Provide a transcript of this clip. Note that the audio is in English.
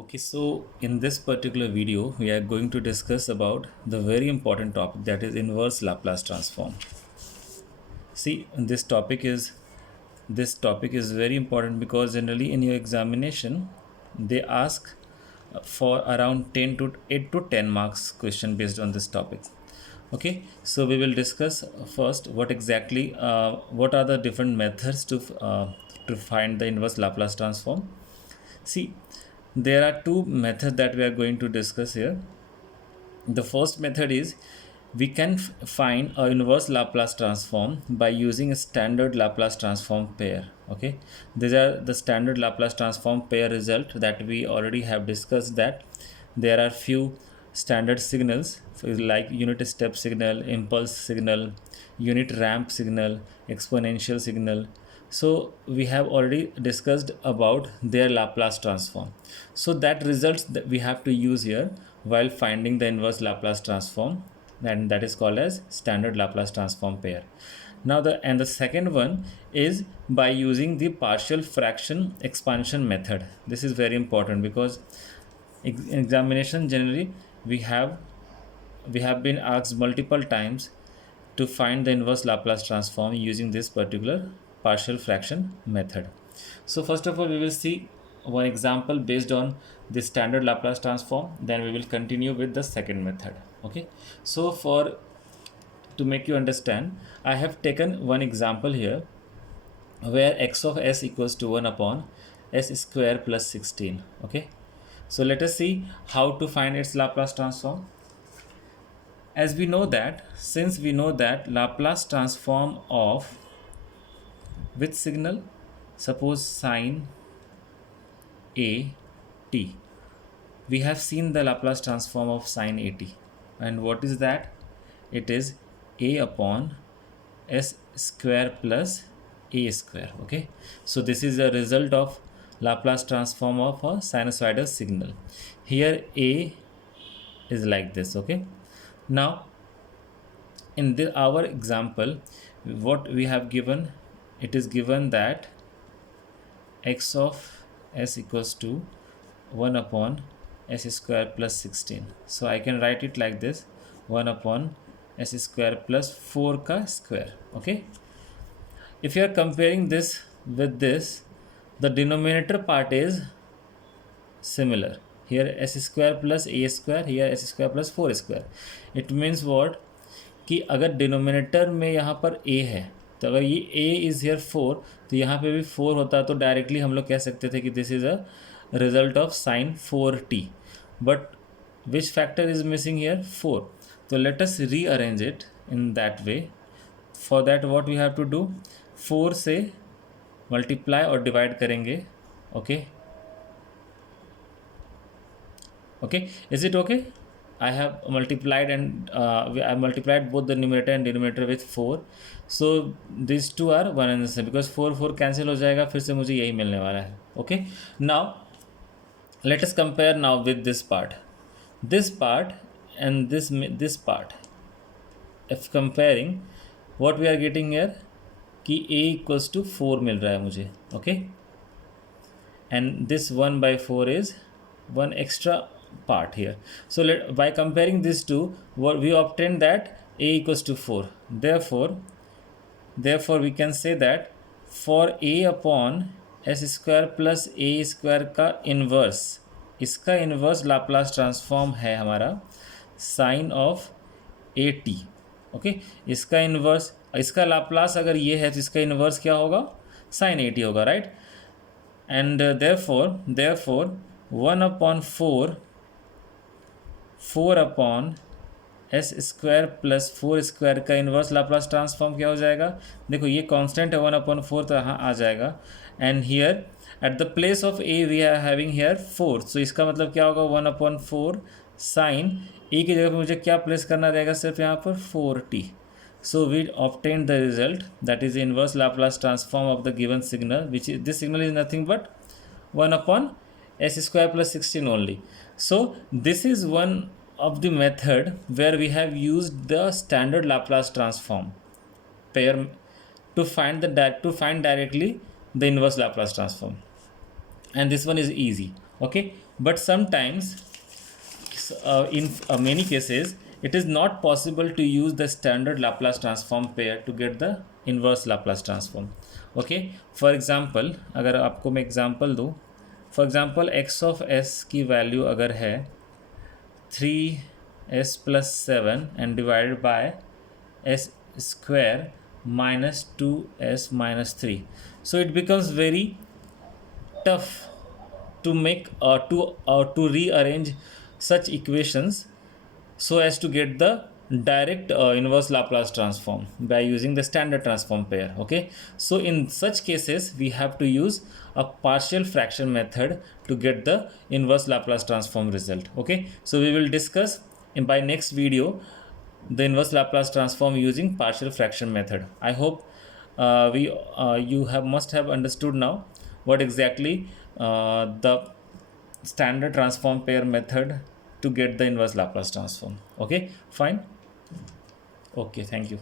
Okay, so in this particular video, we are going to discuss about the very important topic, that is inverse Laplace transform. See, this topic is very important because generally in your examination, they ask for around 10 to 8 to 10 marks question based on this topic. Okay, so we will discuss first what are the different methods to find the inverse Laplace transform. See, there are two methods that we are going to discuss here. The first method is we can find a inverse Laplace transform by using a standard Laplace transform pair. Okay, these are the standard Laplace transform pair result that we already have discussed, that there are few standard signals like unit step signal, impulse signal, unit ramp signal, exponential signal. So we have already discussed about their Laplace transform. So that results that we have to use here while finding the inverse Laplace transform, and that is called as standard Laplace transform pair. Now the second one is by using the partial fraction expansion method. This is very important because in examination generally we have been asked multiple times to find the inverse Laplace transform using this particular partial fraction method. So first of all, we will see one example based on the standard Laplace transform, then we will continue with the second method. Okay, so for to make you understand, I have taken one example here where x of s equals to 1 upon s square plus 16. Okay, so let us see how to find its Laplace transform. As we know that, since we know that Laplace transform of which signal, suppose sine a t, we have seen the Laplace transform of sine a t, and what is that? It is a upon s square plus a square. Okay, so this is a result of Laplace transform of a sinusoidal signal. Here a is like this. Okay, now in our example, what we have given, it is given that x of s equals to 1 upon s square plus 16. So I can write it like this, 1 upon s square plus 4 ka square. Okay, if you are comparing this with this, the denominator part is similar. Here s square plus a square, here s square plus 4 square. It means what, कि अगर denominator में यहाँ पर a है, तो अगर ये a is here 4, तो यहाँ पे भी 4 होता, तो डायरेक्टली हम लोग कह सकते थे कि this is a result of sine 4t. But which factor is missing here, 4. तो let us rearrange it in that way. For that what we have to do, 4 से मल्टीप्लाई और डिवाइड करेंगे. Okay, okay, is it okay? I have multiplied and I multiplied both the numerator and denominator with 4. So these two are one and the same because 4 cancel हो जाएगा, फिर से मुझे यही मिलने वाला है. Okay, now let us compare now with this part and this part. If comparing, what we are getting here कि a equals to 4 मिल रहा है मुझे. Okay, and this 1 by 4 is one extra part here. So by comparing these two, what we obtained that a equals to 4. Therefore we can say that for a upon s square plus a square का inverse, इसका inverse Laplace transform है हमारा sine of A T. Okay, इसका inverse, इसका Laplace अगर ये है तो इसका इन्वर्स क्या होगा, साइन ए टी होगा, right. And therefore 1 upon 4 upon s square plus 4 square का इन्वर्स लाप्लास ट्रांसफॉर्म क्या हो जाएगा. देखो ये कांस्टेंट है 1 upon 4, तो यहाँ आ जाएगा. And here at the place of A we are having here 4. So इसका मतलब क्या होगा, 1 upon 4 साइन ए की जगह पे मुझे क्या प्लेस करना रहेगा, सिर्फ यहाँ पर 4t. So we obtained the result, that is the inverse Laplace transform of the given signal, which is, this signal is nothing but 1 upon s square plus 16 only. So this is one of the method where we have used the standard Laplace transform pair to find directly the inverse Laplace transform, and this one is easy. Okay, but sometimes in many cases it is not possible to use the standard Laplace transform pair to get the inverse Laplace transform. Okay, for example अगर आपको मैं example दूं, for example x of s की value अगर है 3s+7 and divided by s square minus 2s minus 3, so it becomes very tough to make to rearrange such equations so as to get the direct inverse Laplace transform by using the standard transform pair. Okay, so in such cases we have to use a partial fraction method to get the inverse Laplace transform result. Okay, so we will discuss in by next video the inverse Laplace transform using partial fraction method. I hope we you have must have understood now what exactly the standard transform pair method to get the inverse Laplace transform. Okay, fine. Okay, thank you.